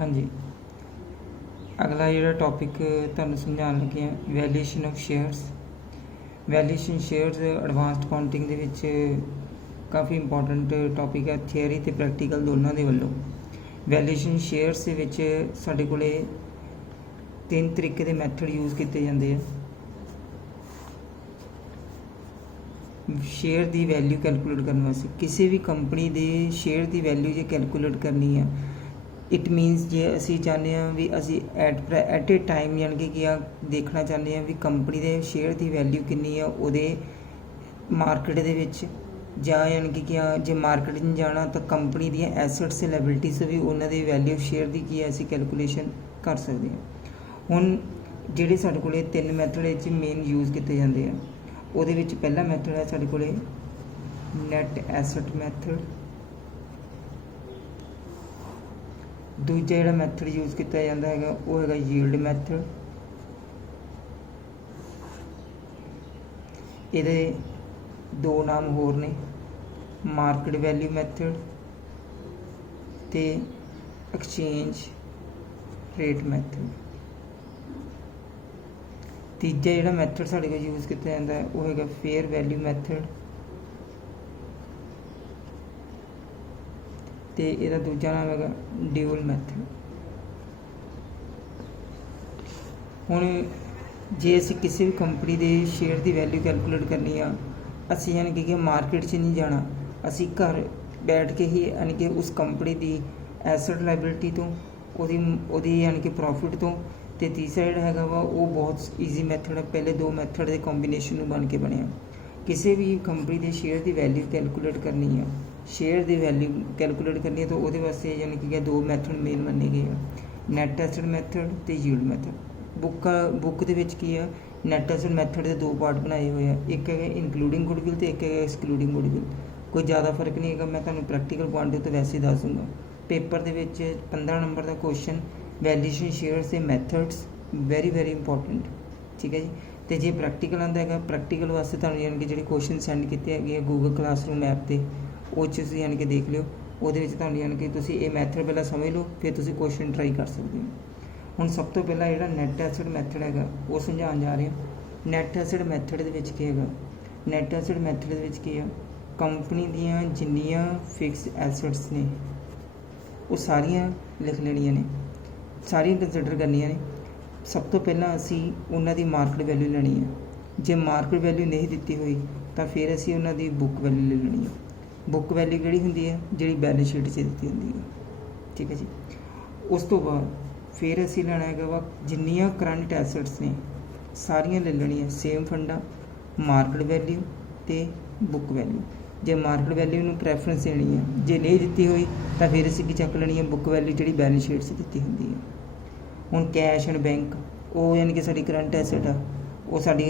हाँ जी, अगला जो टॉपिक तुहानूं समझाउण लगे हैं valuation of shares. Valuation shares advanced counting दे विच काफ़ी इंपॉर्टेंट टॉपिक है, थियरी ते प्रैक्टिकल दोनों दे वल्लों। वैल्यूएशन शेयर्स दे विच साडे कोले 3 तरीके दे मैथड यूज़ किए जाते हैं। शेयर की वैल्यू कैलकुलेट करने वास्ते किसी भी कंपनी के शेयर की वैल्यू जो कैलकुलेट करनी है, इट मीनस जे असी चाहते हैं भी असी एट ए टाइम यानी कि क्या देखना चाहते हैं भी कंपनी के शेयर की वैल्यू कितनी है वो मार्केट दे विच, जां यानी कि क्या जे मार्केट में जाना तो कंपनी दी एसेट्स लाइबिलिटीज़ भी उन्होंने वैल्यू शेयर की की असी कैलकुलेशन कर सकते हैं। हुण जिहड़े साडे कोले 3 मैथड मेन यूज़ किए जाते हैं, ਉਹਦੇ ਵਿੱਚ पहला मैथड है साडे कोले नैट एसेट मैथड। दूजा जिहड़ा मैथड यूज़ किया जाता है वो है यील्ड मैथड। ਇਹਦੇ 2 नाम होर ने, मार्केट वैल्यू मैथड ते एक्सचेंज रेट मैथड। तीजा जिहड़ा मैथड साडे कोल यूज़ किया जाता है वो है फेयर वैल्यू मैथड ते इहदा दूजा नाम है ड्यूल मैथड। हुण जे असी किसी भी कंपनी के शेयर की वैल्यू कैलकुलेट करनी आ, असी यानी कि मार्केट च नहीं जाना, असी घर बैठ के ही यानी कि उस कंपनी की एसेट लाइबिलिटी तो ओदी यानी कि प्रॉफिट तो ते तीसरा जिहड़ा हैगा वा वो बहुत ईजी मैथड है। पहले 2 मैथड के कॉम्बीनेशन बन के बनया। किसी भी कंपनी के शेयर की वैल्यू कैलकुलेट करनी है, शेयर की वैल्यू कैलकुलेट करनी है तो वो वास्ते यानी कि 2 मैथड मेन बने गए हैं, नैट एसेट मैथड ते यील्ड मैथड। बुक दे विच की है नैट एसेट मैथड के 2 पार्ट बनाए हुए हैं, एक है इंकलूडिंग गुडविल ते एक है एक्सक्लूडिंग गुडविल। कोई ज़्यादा फर्क नहीं है, मैं तुहानूं प्रैक्टिकल पॉइंट तो वैसे ही दस दूँगा। पेपर के 15 नंबर का क्वेश्चन वैल्यूएशन शेयर से मैथड्स वेरी इंपॉर्टेंट, ठीक है जी। तो जे प्रैक्टिकल आता है, प्रैक्टिकल वास्ते तुहानूं यानी कि जिहड़े क्वेश्चन सेंड किए है गूगल क्लासरूम ऐप पर, वो तुसीं यानी कि देख लिओ। ਉਹਦੇ ਵਿੱਚ ਤੁਹਾਨੂੰ यानी कि तुसीं ये मैथड पहला समझ लो, फिर तुसीं क्वेश्चन ट्राई कर सकते हो। हुण सब तो पहला जिहड़ा नैट एसेट मैथड है वो समझाउण जा रहे हैं। नैट एसेट मैथड दे विच की है, नैट एसेट मैथड दे विच की है कंपनी दीयां जिन्नियां फिक्स एसेट्स ने वो सारियां लिख लेनियां ने, सारियां कंसिडर करनियां ने। सब तो पहला असी उन्हां दी मार्केट वैल्यू लेनी है। जे मार्केट वैल्यू नहीं दिती हुई तो फिर असी उन्हां दी बुक वैल्यू ले लेनी है। बुक वैल्यू किहड़ी हुंदी है, जिहड़ी बैलेंस शीट 'च दित्ती हुंदी है, ठीक है जी। उस तो बाद फिर असी लेना है वा जिन्नियां करंट एसेट्स ने सारियां ले लेनियां, सेम फंडा मार्केट वैल्यू ते बुक वैल्यू। जे मार्केट वैल्यू नूं प्रैफरेंस देनी है, जे नहीं दित्ती हुई तो फिर असी की चक लेनी है बुक वैल्यू जिहड़ी बैलेंस शीट 'च दित्ती हुंदी है। हुण कैश एंड बैंक वो यानी कि साडी करंट एसेट आ, वो साडी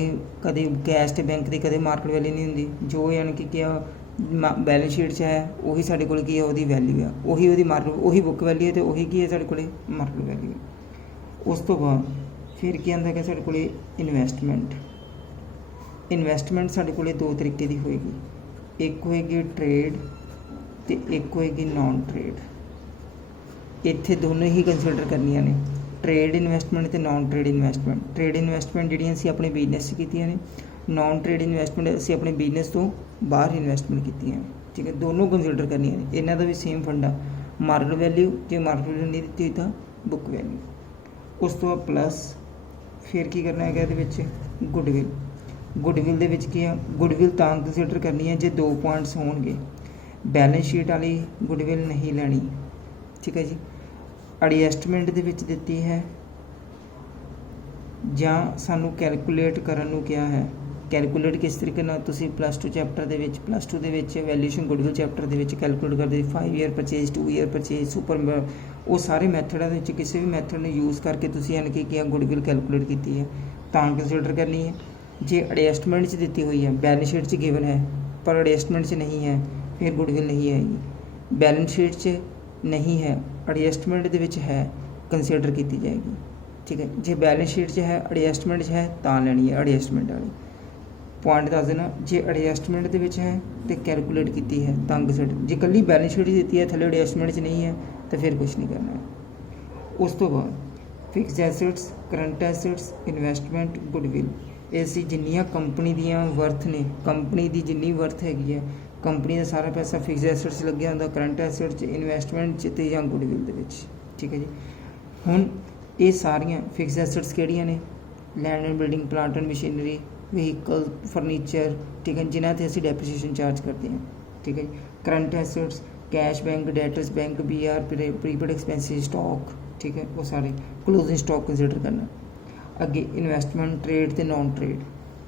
कदे कैश ते बैंक की कदे मार्केट वैल्यू नहीं हुंदी। जो यानी कि क्या बैलेंस शीट 'च है वही साडे कोल की है, उहदी वैल्यू है, वही उहदी मार्केट वही बुक वैल्यू है, तो वही की है साडे कोल मार्केट वैल्यू है। उस तो बाद फिर की आंदा है साडे कोल इन्वेस्टमेंट। इन्वेस्टमेंट साडे कोल 2 तरीके की होएगी, एक होएगी ट्रेड ते एक होएगी नॉन ट्रेड। इत्थे दोनों ही कंसिडर करनियां ने, ट्रेड इन्वेस्टमेंट ते non trade investment. Trade investment जिहड़ियां असीं अपने बिजनेस कीतियां ने, नॉन ट्रेड इन्वेस्टमेंट असीं अपने बिजनेस तो बाहर इन्वेस्टमेंट कीतियां, ठीक है। दोनों कंसिडर करनियां ने, इन्हां दा भी सेम फंडा मार्केट वैल्यू, जे मार्केट वैल्यू नहीं दित्ती तो बुक वैल्यू। उस तो बाद प्लस फिर की करना है इहदे विच गुडविल। गुडविल दे विच की है, गुडविल तां कंसिडर करनी है जे 2 पॉइंट्स होणगे, बैलेंस शीट वाली गुडविल नहीं लैनी, ठीक है जी। एडजस्टमेंट दे विच दित्ती है जां सानू कैलकुलेट करन नूं किहा है। कैलकुलेट किस तरीके नाल तुसीं +2 चैप्टर दे विच +2 दे विच वैल्यूएशन गुडविल चैप्टर दे विच कैलकुलेट करदे 5 year purchase 2 year purchase super वो सारे मैथडां दे विच किसी भी मैथड ने यूज़ करके तुसीं यानी कि क्या गुडविल कैलकुलेट कीती है तां कंसिडर करनी है। जे एडजस्टमेंट च दित्ती हुई है, बैलेंस शीट च गिवन है पर एडजस्टमेंट च नहीं है, फिर गुडविल नहीं आएगी। बैलेंस शीट च नहीं है, एडजस्टमेंट दे विच है, कंसिडर की जाएगी, ठीक है। जे बैलेंस शीट च है एडजस्टमेंट है तां लैनी है एडजस्टमेंट वाली। पॉइंट दस देना, जे एडजस्टमेंट दे विच है तो कैलकुलेट की है तां कंसिडर, जे कल्ली बैलेंस शीट दित्ती है थल्ले एडजस्टमेंट च नहीं है तो फिर कुछ नहीं करना है। ਉਸ ਤੋਂ ਬਾਅਦ fixed assets, current assets, investment, goodwill, ਇਹ ਅਸੀਂ ਜਿੰਨੀਆਂ ਕੰਪਨੀ ਦੀਆਂ ਵਰਥ ਨੇ, ਕੰਪਨੀ ਦੀ ਜਿੰਨੀ ਵਰਥ ਹੈਗੀ ਹੈ, ਕੰਪਨੀ ਦਾ ਸਾਰਾ ਪੈਸਾ ਫਿਕਸਡ ਐਸੈਟਸ ਲੱਗਿਆ ਹੁੰਦਾ, ਕਰੰਟ ਐਸੈਟ 'ਚ, ਇਨਵੈਸਟਮੈਂਟ 'ਚ ਤੇ ਜਾਂ ਗੁੱਡਵਿਲ ਦੇ ਵਿੱਚ। ਠੀਕ ਹੈ ਜੀ। ਹੁਣ ਇਹ ਸਾਰੀਆਂ ਫਿਕਸਡ ਐਸੈਟਸ ਕਿਹੜੀਆਂ ਨੇ? Land and building, plant and machinery, vehicle, furniture, ਠੀਕ ਹੈ, ਜਿਨ੍ਹਾਂ 'ਤੇ ਅਸੀਂ ਡੈਪਰੀਸੀਏਸ਼ਨ ਚਾਰਜ ਕਰਦੇ ਹਾਂ। ਠੀਕ ਹੈ ਜੀ। Current assets, cash bank, debtors bank, BR, prepaid expenses, stock, ਠੀਕ ਹੈ, ਉਹ ਸਾਰੇ ਕਲੋਜ਼ਿੰਗ ਸਟਾਕ ਕੰਸੀਡਰ ਕਰਨਾ। ਅੱਗੇ ਇਨਵੈਸਟਮੈਂਟ, ਟ੍ਰੇਡ ਤੇ ਨॉन ਟ੍ਰੇਡ,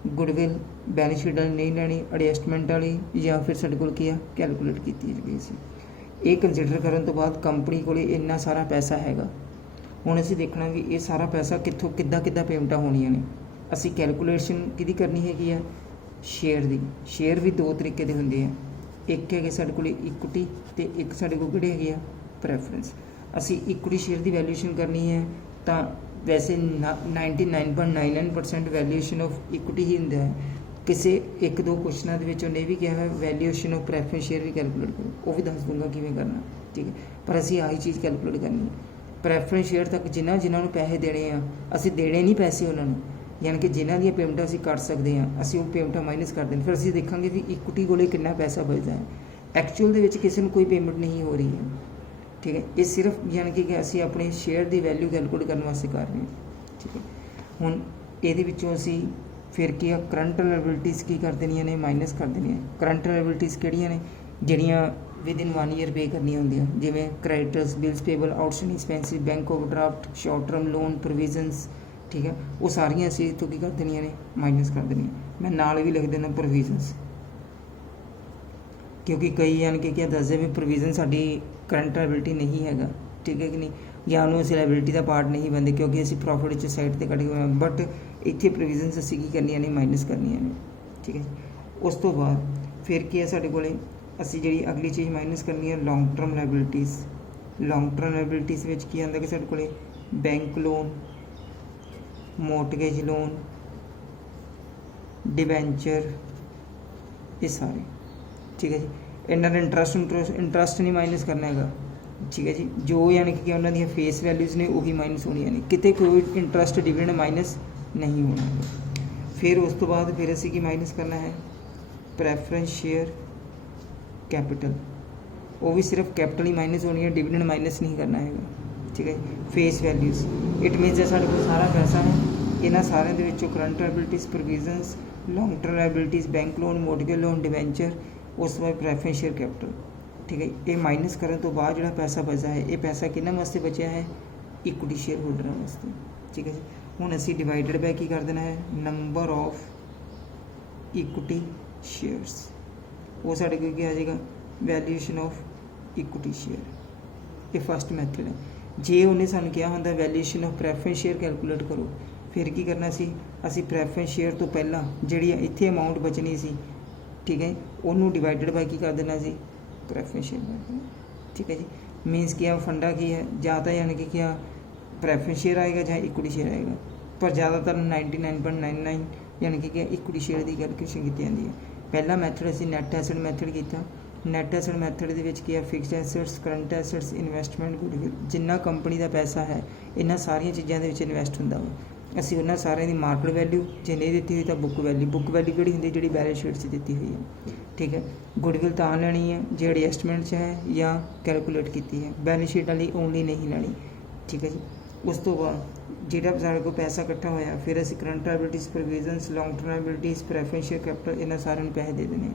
ਗੁੱਡਵਿਲ ਬੈਲੈਂਸ ਸ਼ੀਟ ਵਾਲੀ ਨਹੀਂ ਲੈਣੀ, ਐਡਜਸਟਮੈਂਟ ਵਾਲੀ ਜਾਂ ਫਿਰ ਸਾਡੇ ਕੋਲ ਕੀ ਆ, ਕੈਲਕੂਲੇਟ ਕੀਤੀ ਗਈ ਸੀ। ਇਹ ਕੰਸੀਡਰ ਕਰਨ ਤੋਂ ਬਾਅਦ ਕੰਪਨੀ ਕੋਲ ਇੰਨਾ ਸਾਰਾ ਪੈਸਾ ਹੈਗਾ। ਹੁਣ ਅਸੀਂ ਦੇਖਣਾ ਵੀ ਇਹ ਸਾਰਾ ਪੈਸਾ ਕਿੱਥੋਂ ਕਿੱਦਾਂ ਪੇਮੈਂਟਾਂ ਹੋਣੀਆਂ ਨੇ। ਅਸੀਂ ਕੈਲਕੂਲੇਸ਼ਨ ਕਿਹਦੀ ਕਰਨੀ ਹੈਗੀ ਆ? ਸ਼ੇਅਰ ਦੀ। ਸ਼ੇਅਰ ਵੀ ਦੋ ਤਰੀਕੇ ਦੇ ਹੁੰਦੇ ਆ, ਇੱਕ ਹੈਗੇ ਸਾਡੇ ਕੋਲ ਇਕੁਇਟੀ ਤੇ ਇੱਕ ਸਾਡੇ ਕੋਲ ਕਿਹੜੇ ਹੈਗੇ ਆ, ਪ੍ਰੈਫਰੈਂਸ। ਅਸੀਂ ਇਕੁਇਟੀ ਸ਼ੇਅਰ ਦੀ ਵੈਲਿਊਏਸ਼ਨ ਕਰਨੀ ਹੈ ਤਾਂ ਵੈਸੇ 99.99% ਵੈਲਿਊਏਸ਼ਨ ਆਫ ਇਕੁਇਟੀ ਹੀ ਹੁੰਦਾ ਹੈ। ਕਿਸੇ ਇੱਕ ਦੋ ਕੁਐਸਚਨਾਂ ਦੇ ਵਿੱਚ ਉਹਨੇ ਵੀ ਕਿਹਾ ਹੈ ਵੈਲਿਊਏਸ਼ਨ ਆਫ ਪ੍ਰੈਫਰੈਂਸ ਸ਼ੇਅਰ ਵੀ ਕੈਲਕੂਲੇਟ ਕਰੋ, ਉਹ ਵੀ ਦੱਸ ਦੂੰਗਾ ਕਿਵੇਂ ਕਰਨਾ। ਠੀਕ ਹੈ, ਪਰ ਅਸੀਂ ਆਹੀ ਚੀਜ਼ ਕੈਲਕੂਲੇਟ ਕਰਨੀ ਹੈ। ਪ੍ਰੈਫਰੈਂਸ ਸ਼ੇਅਰ ਤੱਕ ਜਿਨ੍ਹਾਂ ਨੂੰ ਪੈਸੇ ਦੇਣੇ ਆ, ਅਸੀਂ ਦੇਣੇ ਨਹੀਂ ਪੈਸੇ ਉਹਨਾਂ ਨੂੰ, ਯਾਨੀ ਕਿ ਜਿਨ੍ਹਾਂ ਦੀਆਂ ਪੇਮੈਂਟਾਂ ਅਸੀਂ ਕਰ ਸਕਦੇ ਹਾਂ, ਅਸੀਂ ਉਹ ਪੇਮੈਂਟਾਂ ਮਾਈਨਸ ਕਰ ਦੇਣ। ਫਿਰ ਅਸੀਂ ਦੇਖਾਂਗੇ ਵੀ ਇਕੁਇਟੀ ਕੋਲੇ ਕਿੰਨਾ ਪੈਸਾ ਬਚਦਾ ਹੈ। ਐਕਚੁਅਲ ਦੇ ਵਿੱਚ ਕਿਸੇ ਨੂੰ ਕੋਈ ਪੇਮੈਂਟ ਨਹੀਂ ਹੋ ਰਹੀ ਹੈ। ਠੀਕ ਹੈ, ਇਹ ਸਿਰਫ ਯਾਨੀ ਕਿ ਅਸੀਂ ਆਪਣੇ ਸ਼ੇਅਰ ਦੀ ਵੈਲਿਊ ਕੈਲਕੂਲੇਟ ਕਰਨ ਵਾਸਤੇ ਕਰ ਰਹੇ ਹਾਂ। ਠੀਕ ਹੈ, ਹੁਣ ਇਹਦੇ ਵਿੱਚੋਂ ਅਸੀਂ ਫਿਰ ਕੀ ਆ, ਕਰੰਟ ਲਾਇਬਿਲਿਟੀਜ਼ ਕੀ ਕਰ ਦੇਣੀਆਂ ਨੇ, ਮਾਈਨਸ ਕਰ ਦੇਣੀਆਂ। ਕਰੰਟ ਲਾਇਬਿਲਿਟੀਜ਼ ਕਿਹੜੀਆਂ ਨੇ? ਜਿਹੜੀਆਂ ਵਿਦਿਨ 1 ਈਅਰ ਪੇ ਕਰਨੀਆਂ ਹੁੰਦੀਆਂ, ਜਿਵੇਂ creditors, bills payable, outstanding expenses, bank overdraft, short term loan, provisions. ਠੀਕ ਹੈ, ਉਹ ਸਾਰੀਆਂ ਅਸੀਂ ਇੱਥੋਂ ਕੀ ਕਰ ਦੇਣੀਆਂ ਨੇ, ਮਾਈਨਸ ਕਰ ਦੇਣੀਆਂ। ਮੈਂ ਨਾਲ ਵੀ ਲਿਖ ਦੇਣਾ ਪ੍ਰੋਵੀਜ਼ਨਸ, ਕਿਉਂਕਿ ਕਈ ਯਾਨੀ ਕਿ ਕੀ ਦੱਸਦੇ ਵੀ ਪ੍ਰੋਵੀਜ਼ਨ ਸਾਡੀ ਕਰੰਟ ਲਾਇਬਿਲਿਟੀ ਨਹੀਂ ਹੈਗਾ। ਠੀਕ ਹੈ ਕਿ ਨਹੀਂ, ਜਾਂ ਉਹਨੂੰ ਅਸੀਂ ਲਾਇਬਿਲਿਟੀ ਦਾ ਪਾਰਟ ਨਹੀਂ ਬੰਦੇ ਕਿਉਂਕਿ ਅਸੀਂ ਪ੍ਰੋਫਿਟ 'ਚ ਸਾਈਡ 'ਤੇ ਕੱਢ ਕੇ ਹੋਏ, ਬਟ ਇੱਥੇ ਪ੍ਰੋਵੀਜ਼ਨਸ ਅਸੀਂ ਕੀ ਕਰਨੀਆਂ ਨੇ, ਮਾਈਨਸ ਕਰਨੀਆਂ ਨੇ। ਠੀਕ ਹੈ, ਉਸ ਤੋਂ ਬਾਅਦ ਫਿਰ ਕੀ ਹੈ ਸਾਡੇ ਕੋਲ, ਅਸੀਂ ਜਿਹੜੀ ਅਗਲੀ ਚੀਜ਼ ਮਾਈਨਸ ਕਰਨੀ ਹੈ, ਲੌਂਗ ਟਰਮ ਲਾਇਬਿਲਿਟੀਜ਼। ਲੌਂਗ ਟਰਮ ਲਾਇਬਿਲਿਟੀਜ਼ ਵਿੱਚ ਕੀ ਆਉਂਦਾ ਕਿ ਸਾਡੇ ਕੋਲ bank loan, mortgage loan, debenture, ਇਹ ਸਾਰੇ। ਠੀਕ ਹੈ ਜੀ, ਇਹਨਾਂ ਦਾ ਇੰਟਰਸਟ ਨਹੀਂ ਮਾਈਨਸ ਕਰਨਾ ਹੈਗਾ। ਠੀਕ ਹੈ ਜੀ, ਜੋ ਯਾਨੀ ਕਿ ਉਹਨਾਂ ਦੀਆਂ ਫੇਸ ਵੈਲਿਊਜ਼ ਨੇ ਉਹੀ ਮਾਈਨਸ ਹੋਣੀਆਂ ਨੇ, ਕਿਤੇ ਕੋਈ ਇੰਟਰਸਟ ਡਿਵੀਡੈਂਡ ਮਾਈਨਸ ਨਹੀਂ ਹੋਣਾ ਹੈਗਾ। ਫਿਰ ਉਸ ਤੋਂ ਬਾਅਦ ਫਿਰ ਅਸੀਂ ਕੀ ਮਾਈਨਸ ਕਰਨਾ ਹੈ, ਪ੍ਰੈਫਰੈਂਸ ਸ਼ੇਅਰ ਕੈਪੀਟਲ, ਉਹ ਵੀ ਸਿਰਫ ਕੈਪੀਟਲ ਹੀ ਮਾਈਨਸ ਹੋਣੀ ਹੈ, ਡਿਵੀਡੈਂਡ ਮਾਈਨਸ ਨਹੀਂ ਕਰਨਾ ਹੈਗਾ। ਠੀਕ ਹੈ ਜੀ, ਫੇਸ ਵੈਲਿਊਜ਼, ਇਟ ਮੀਨਸ ਜੇ ਸਾਡੇ ਕੋਲ ਸਾਰਾ ਪੈਸਾ ਹੈ, ਇਹਨਾਂ ਸਾਰਿਆਂ ਦੇ ਵਿੱਚੋਂ current liabilities, provisions, long term liabilities, bank loan, mortgage loan, debenture, ਉਸ ਤੋਂ ਬਾਅਦ ਪ੍ਰੈਫਰੈਂਸ ਸ਼ੇਅਰ ਕੈਪੀਟਲ। ਠੀਕ ਹੈ, ਇਹ ਮਾਈਨਸ ਕਰਨ ਤੋਂ ਬਾਅਦ ਜਿਹੜਾ ਪੈਸਾ ਬਚਦਾ ਹੈ, ਇਹ ਪੈਸਾ ਕਿਹਨਾਂ ਵਾਸਤੇ ਬਚਿਆ ਹੈ, ਇਕੁਇਟੀ ਸ਼ੇਅਰ ਹੋਲਡਰਾਂ ਵਾਸਤੇ। ਠੀਕ ਹੈ ਜੀ, ਹੁਣ ਅਸੀਂ ਡਿਵਾਈਡਡ ਬਾਈ ਕੀ ਕਰ ਦੇਣਾ ਹੈ, ਨੰਬਰ ਆਫ ਇਕੁਇਟੀ ਸ਼ੇਅਰਸ, ਉਹ ਸਾਡੇ ਕੋਲ ਕੀ ਆ ਜਾਏਗਾ, ਵੈਲਿਊਏਸ਼ਨ ਆਫ ਇਕੁਇਟੀ ਸ਼ੇਅਰ। ਇਹ ਫਸਟ ਮੈਥਡ ਹੈ। ਜੇ ਉਹਨੇ ਸਾਨੂੰ ਕਿਹਾ ਹੁੰਦਾ valuation of preference share calculate ਕਰੋ, ਫਿਰ ਕੀ ਕਰਨਾ ਸੀ, ਅਸੀਂ ਪ੍ਰੈਫਰੈਂਸ ਸ਼ੇਅਰ ਤੋਂ ਪਹਿਲਾਂ ਜਿਹੜੀ ਇੱਥੇ ਅਮਾਊਂਟ ਬਚਣੀ ਸੀ, ਠੀਕ ਹੈ, ਉਹਨੂੰ ਡਿਵਾਈਡਡ ਬਾਈ ਕੀ ਕਰ ਦੇਣਾ ਸੀ, ਪ੍ਰੈਫਰੈਂਸ ਸ਼ੇਅਰ ਕਰ ਦੇਣਾ। ਠੀਕ ਹੈ ਜੀ, ਮੀਨਸ ਕੀ ਆ, ਫੰਡਾ ਕੀ ਹੈ, ਜਾਂ ਤਾਂ ਯਾਨੀ ਕਿ क्या ਪ੍ਰੈਫਰੈਂਸ ਸ਼ੇਅਰ ਆਏਗਾ ਜਾਂ ਇਕੁਇਟੀ ਸ਼ੇਅਰ ਆਏਗਾ, ਪਰ ਜ਼ਿਆਦਾਤਰ 99.99 यानी कि क्या इक्विटी शेयर की कैलकुलेशन की जाती है। पहला मैथड असी नैट एसेट मैथड किया। नैट एसेट मैथड के fixed assets, current assets, investment, goodwill, जिन्ना कंपनी का पैसा है इन्होंने सारिया चीज़ों के इन्वेस्ट होंगे वा। असी उन्होंने सारे की मार्केट वैल्यू जे नहीं दी हुई तो बुक वैल्यू कि होंगी जी बैलेंस शीट से दी हुई है। ठीक है, गुडविल तो लैनी है जो एडजस्टमेंट है या कैलकुलेट की है, बैलेंस शीट वाली ओनली नहीं लैनी। ठीक है जी, उस तो बाद ਜਿਹੜਾ ਸਾਡੇ ਕੋਲ ਪੈਸਾ ਇਕੱਠਾ ਹੋਇਆ ਫਿਰ ਅਸੀਂ current liabilities, provisions, long term liabilities, preference share capital ਇਹਨਾਂ ਸਾਰਿਆਂ ਨੂੰ ਪੈਸੇ ਦੇ ਦੇਣੇ।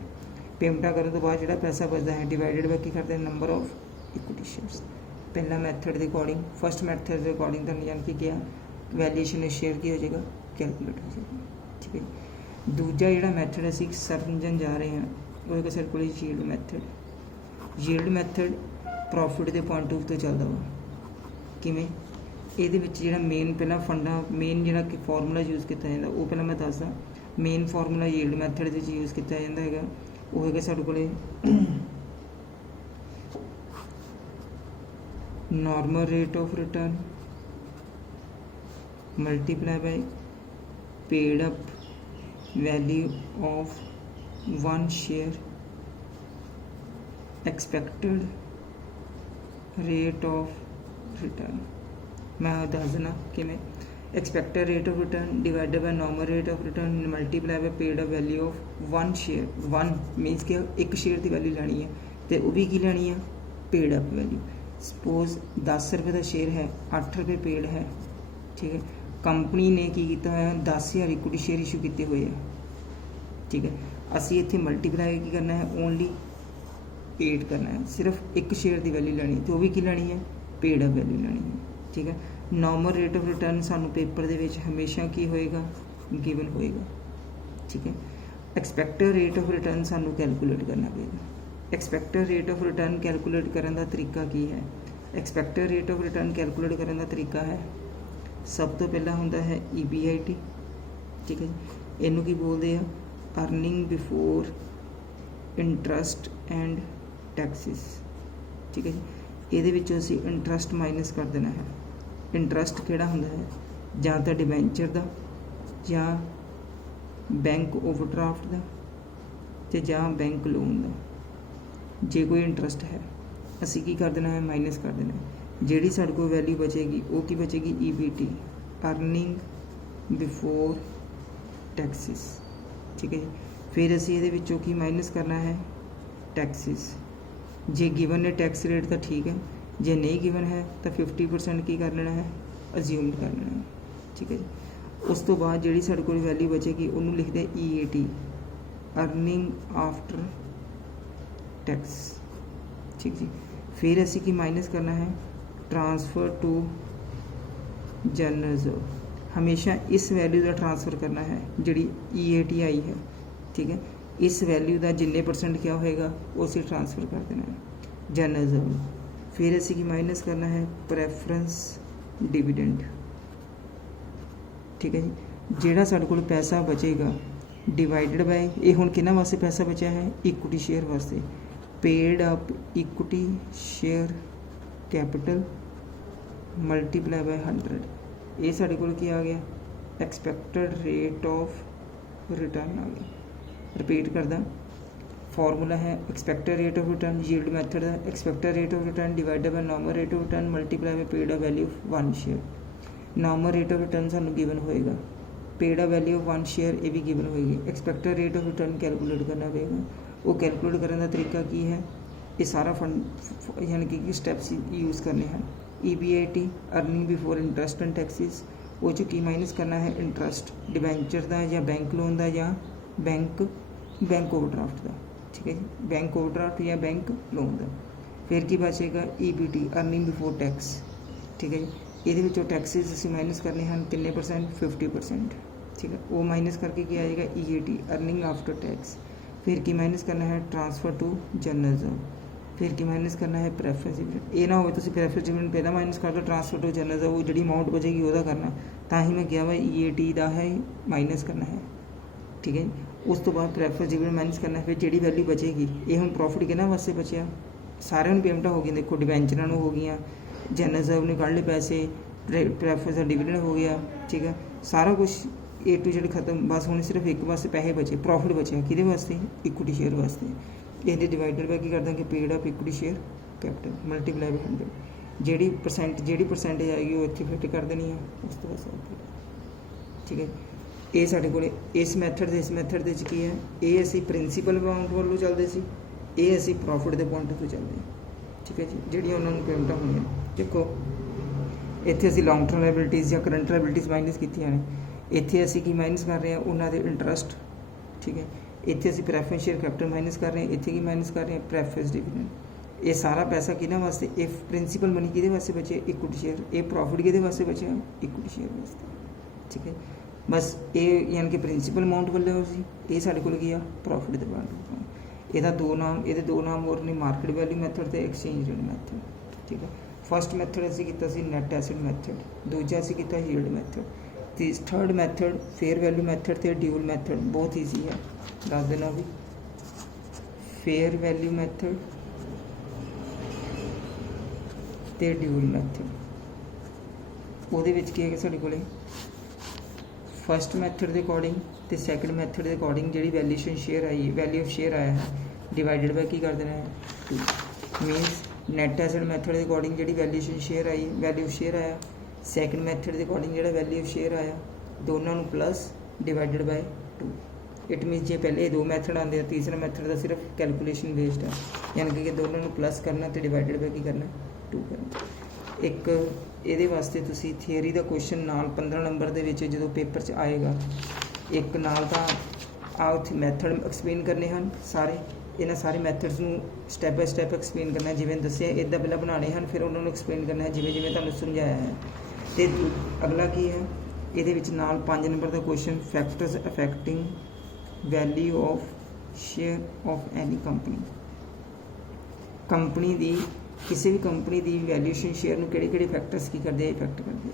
ਪੇਮੈਂਟਾਂ ਕਰਨ ਤੋਂ ਬਾਅਦ ਜਿਹੜਾ ਪੈਸਾ ਬਚਦਾ ਹੈ ਡਿਵਾਈਡਡ ਬਾਈ ਕੀ ਕਰਦੇ ਨੰਬਰ ਆਫ ਇਕੁਇਟੀ ਸ਼ੇਅਰਸ। ਪਹਿਲਾ ਮੈਥਡ ਦੇ ਅਕੋਰਡਿੰਗ, ਫਸਟ ਮੈਥਡ ਦੇ ਅਕੋਰਡਿੰਗ ਤੁਹਾਨੂੰ ਜਾਣ ਕੇ ਕਿਹਾ ਵੈਲਿਊਏਸ਼ਨ ਸ਼ੇਅਰ ਕੀ ਹੋ ਜਾਏਗਾ, ਕੈਲਕੂਲੇਟ ਹੋ ਜਾਏਗਾ। ਠੀਕ ਹੈ, ਦੂਜਾ ਜਿਹੜਾ ਮੈਥਡ ਅਸੀਂ ਸਮਝਣ ਜਾ ਰਹੇ ਹਾਂ ਉਹ ਇੱਕ ਸਾਡੇ ਕੋਲ yield method. Yield method profit ਦੇ ਪੁਆਇੰਟ ਆਫ ਤੋਂ ਚੱਲਦਾ ਵਾ। ਕਿਵੇਂ? ਇਹਦੇ ਵਿੱਚ ਜਿਹੜਾ ਮੇਨ ਪਹਿਲਾਂ ਫੰਡਾ ਮੇਨ ਜਿਹੜਾ ਕਿ ਫਾਰਮੂਲਾ ਯੂਜ਼ ਕੀਤਾ ਜਾਂਦਾ ਉਹ ਪਹਿਲਾਂ ਮੈਂ ਦੱਸਦਾ। ਮੇਨ ਫਾਰਮੂਲਾ ਯੀਲਡ ਮੈਥਡ ਦੇ ਵਿੱਚ ਯੂਜ਼ ਕੀਤਾ ਜਾਂਦਾ ਹੈਗਾ ਉਹ ਹੈਗਾ ਸਾਡੇ ਕੋਲੇ normal rate of return multiply by paid up value of one share expected rate of return. मैं दस देना किमें expected rate of return divided by normal rate of return multiply by paid up value of one share. One minus कि एक share की value लैनी है तो वह भी की लैनी है पेड अप वैल्यू। सपोज 10 रुपये का शेयर है, 8 रुपये पेड है, ठीक है। कंपनी ने की किया है 10,000 इक्विटी शेयर इशू किए हुए हैं, ठीक है। असी इत्थे मल्टीप्लाई की करना है ओनली 8 करना है, सिर्फ एक शेयर की वैल्यू लैनी तो वह भी की लैनी है पेड अप वैल्यू लैनी है, ठीक है। नॉर्मल रेट ऑफ रिटर्न सानू पेपर दे विच हमेशा की होएगा गिवन होएगा, ठीक है। एक्सपैक्टेड रेट ऑफ रिटर्न सानू कैलकुलेट करना पेगा। Expected rate of return calculate करने का तरीका की है? Expected rate of return calculate करने का तरीका है, सब तो पहला होंदा है EBIT, ठीक है जी। इनू की बोलते हैं earning before interest and taxis, ठीक है जी। ये असी इंटरस्ट माइनस कर देना है। इंटरस्ट किहड़ा हुंदा है? जां तां डिबेंचर दा, जां बैंक ओवरड्राफ्ट दा, ते जां बैंक लोन दा। जे कोई इंटरस्ट है असी की कर देना है माइनस कर देना है। जिहड़ी साडे कोल वैल्यू बचेगी वो की बचेगी EBT अर्निंग बिफोर टैक्सिस, ठीक है जी। फिर असी इहदे विचों की माइनस करना है टैक्सिस। जे गिवन है टैक्स रेट तो ठीक है, जे नहीं गिवन है तो 50% की कर लेना है अज्यूम कर लेना है, ठीक है जी। उस तो बाद जिहड़ी साडे कोल वैल्यू बचेगी उन्होंने लिखते EAT अर्निंग आफ्टर टैक्स, ठीक जी। फिर असी की माइनस करना है ट्रांसफर टू जनरल रिजर्व। हमेशा इस वैल्यू का ट्रांसफर करना है जिहड़ी EAT आई है, ठीक है। इस वैल्यू का जिन्ने परसेंट क्या होएगा वो असी ट्रांसफर कर देना है जनरल रिजर्व। फिर असी की माइनस करना है प्रेफरेंस डिविडेंड, ठीक है जी। जिहड़ा साडे कोल पैसा बचेगा डिवाइडेड बाय ये हुण किन्हां वास्ते पैसा बचा है इक्विटी शेयर वास्ते, paid up equity share capital multiply by 100। ये साडे कोल की आ गया एक्सपैक्टेड रेट ऑफ रिटर्न आ गया। रिपीट करदा फॉर्मूला है expected rate of return yield method है expected rate of return divided by normal rate of return multiply by paid up value of one share. Normal rate of return सानू given होएगा, paid up value of one share ये भी given होएगी। Expected rate of return calculate करना पड़ेगा, वो calculate करने का तरीका की है ये सारा फंड यानी कि स्टैप्स यूज़ करने हैं। EBIT earning before interest and taxis वो जो की माइनस करना है इंटरस्ट डिबेंचर का या बैंक लोन का या बैंक ओवरड्राफ्ट का, ठीक है जी। बैंक ओवरड्राफ्ट या बैंक लोन का। फिर की बचेगा EBT अर्निंग बिफोर टैक्स, ठीक है जी। ये टैक्सिस असी माइनस करने हैं कितने परसेंट 50%, ठीक है। वो माइनस करके क्या आएगा EAT अर्निंग आफ्टर टैक्स। फिर की माइनस करना है ट्रांसफर टू जनरल रिजर्व। फिर की माइनस करना है प्रेफरेंस डिविडेंड। ये ना हो तो प्रेफरेंस डिविडेंड पहला माइनस कर दो, ट्रांसफर टू जनरल रिजर्व वो जी अमाउंट बचेगी वह करना, ताही मैं क्या वा EAT का है माइनस करना है, ठीक है। उस तो बाद प्रेफरेंस डिविडेंड माइनस करना है। फिर जी वैल्यू बचेगी ये हम प्रॉफिट किन्हां वास्ते बचिया सारे पेमेंट हो गई, देखो डिबेंचर हो गई, जनरल रिजर्व ने कढ़ ले पैसे, प्रेफरेंस डिविडेंड हो गया, ठीक है। सारा कुछ A to Z खत्म, बस हुण सिर्फ एक पासे पैसे बचे प्रॉफिट बचे किहदे वास्ते इक्विटी शेयर वास्ते। ये डिवाइडेड बाय की कर देंगे paid up equity share capital multiply by 100। जिहड़ी परसेंटेज आएगी वो इत्थे फिट कर देनी है उस तो बस, ठीक है। ये साडे कोले इस मैथड दे की है ये असी प्रिंसीपल अमाउंट वालों चलते सी, ये असी प्रॉफिट के पॉइंट तो चलते, ठीक है जी। जिहड़ियां उन्होंने पेमेंट होनी देखो इत्थे असी लॉन्ग टर्म लाइबिलिटीज़ या करंट लाइबिलिटीज़ माइनस कीतियां ने, इत्थे असी की माइनस कर रहे हैं उन्होंने इंटरस्ट, ठीक है। इत्थे असी प्रेफरेंस शेयर कैपिटल माइनस कर रहे हैं, इत्थे की माइनस कर रहे हैं प्रेफरेंस डिविडेंड। ये सारा पैसा किहदे वास्ते ये प्रिंसीपल मनी किहदे वास्ते बचे इक्विटी शेयर, ये प्रॉफिट किहदे वास्ते बचे इक्विटी शेयर वास्ते, ठीक है। बस ये यानी कि प्रिंसीपल अमाउंट वाले हो सी ये साडे कोल की आ प्रॉफिट दे बारे। ਇਹਦਾ दो नाम होर ने मार्केट वैल्यू मैथड ते एक्सचेंज रेट मैथड, ठीक है। फर्स्ट मैथड असी कीता सी नैट एसिड मैथड, दूजा असी कीता yield method, third method fair value method ते ड्यूल मैथड। बहुत ईजी है दस देना भी। फेयर वैल्यू मैथड ते ड्यूल मैथड ਉਹਦੇ ਵਿੱਚ ਕੀ ਹੈ ਕਿ ਸਾਡੇ ਕੋਲੇ फस्ट मैथड के अकॉर्डिंग तो सैकेंड मैथड के अकॉर्डिंग जी वैल्यूएशन शेयर आई वैल्यू ऑफ शेयर आया है डिवाइडेड बाय की कर देना है 2 मीनस नैट एसिड मैथड के अकॉर्डिंग जी वैल्यूएशन शेयर आई वैल्यू ऑफ शेयर आया ਸੈਕਿੰਡ ਮੈਥਡ ਦੇ ਅਕੋਰਡਿੰਗ ਜਿਹੜਾ ਵੈਲਿਊ ਆਫ ਸ਼ੇਅਰ ਆਇਆ ਦੋਨਾਂ ਨੂੰ plus divided by 2। It means ਜੇ ਪਹਿਲੇ ਦੋ ਮੈਥਡ ਆਉਂਦੇ ਆ ਤੀਸਰਾ ਮੈਥਡ ਦਾ ਸਿਰਫ ਕੈਲਕੂਲੇਸ਼ਨ ਬੇਸਡ ਹੈ, ਯਾਨੀ ਕਿ ਦੋਨਾਂ ਨੂੰ ਪਲੱਸ ਕਰਨਾ ਤੇ ਡਿਵਾਈਡਡ ਬਾਈ ਕੀ ਕਰਨਾ 2 ਕਰਨਾ। ਇੱਕ ਇਹਦੇ ਵਾਸਤੇ ਤੁਸੀਂ ਥਿਊਰੀ ਦਾ ਕੁਐਸਚਨ ਨਾਲ 15 ਨੰਬਰ ਦੇ ਵਿੱਚ ਜਦੋਂ ਪੇਪਰ 'ਚ ਆਏਗਾ, ਇੱਕ ਨਾਲ ਤਾਂ ਆਉਥ ਮੈਥਡ ਐਕਸਪਲੇਨ ਕਰਨੇ ਹਨ ਸਾਰੇ, ਇਹਨਾਂ ਸਾਰੇ ਮੈਥਡਸ ਨੂੰ ਸਟੈਪ ਬਾਈ ਸਟੈਪ ਐਕਸਪਲੇਨ ਕਰਨਾ, ਜਿਵੇਂ ਦੱਸਿਆ ਇੱਦਾਂ ਪਹਿਲਾਂ ਬਣਾਉਣੇ ਹਨ, ਫਿਰ ਉਹਨਾਂ ਨੂੰ ਐਕਸਪਲੇਨ ਕਰਨਾ ਹੈ ਜਿਵੇਂ ਜਿਵੇਂ ਤੁਹਾਨੂੰ ਸਮਝਾਇਆ ਹੈ। ਤੇ ਅਗਲਾ ਕੀ ਹੈ, ਇਹਦੇ ਵਿੱਚ ਨਾਲ 5 number the question factors affecting value of share of any company. Company ਦੀ ਕਿਸੇ ਵੀ ਕੰਪਨੀ ਦੀ ਵੈਲਿਊਏਸ਼ਨ ਸ਼ੇਅਰ ਨੂੰ ਕਿਹੜੇ ਕਿਹੜੇ ਫੈਕਟਰਸ ਕੀ ਕਰਦੇ ਆ, ਇਫੈਕਟ ਕਰਦੇ ਆ।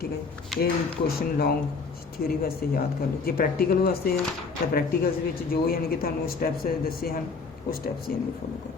ਠੀਕ ਹੈ, ਇਹ ਕੁਐਸਚਨ ਲੌਂਗ ਥਿਊਰੀ ਵਾਸਤੇ ਯਾਦ ਕਰ ਲਓ। ਜੇ ਪ੍ਰੈਕਟੀਕਲ ਵਾਸਤੇ ਹੈ ਤਾਂ ਪ੍ਰੈਕਟੀਕਲਸ ਵਿੱਚ ਜੋ ਯਾਨੀ ਕਿ ਤੁਹਾਨੂੰ ਸਟੈਪਸ ਦੱਸੇ ਹਨ ਉਹ ਸਟੈਪਸ ਯਾਨੀ ਫੋਲੋ ਕਰੋ।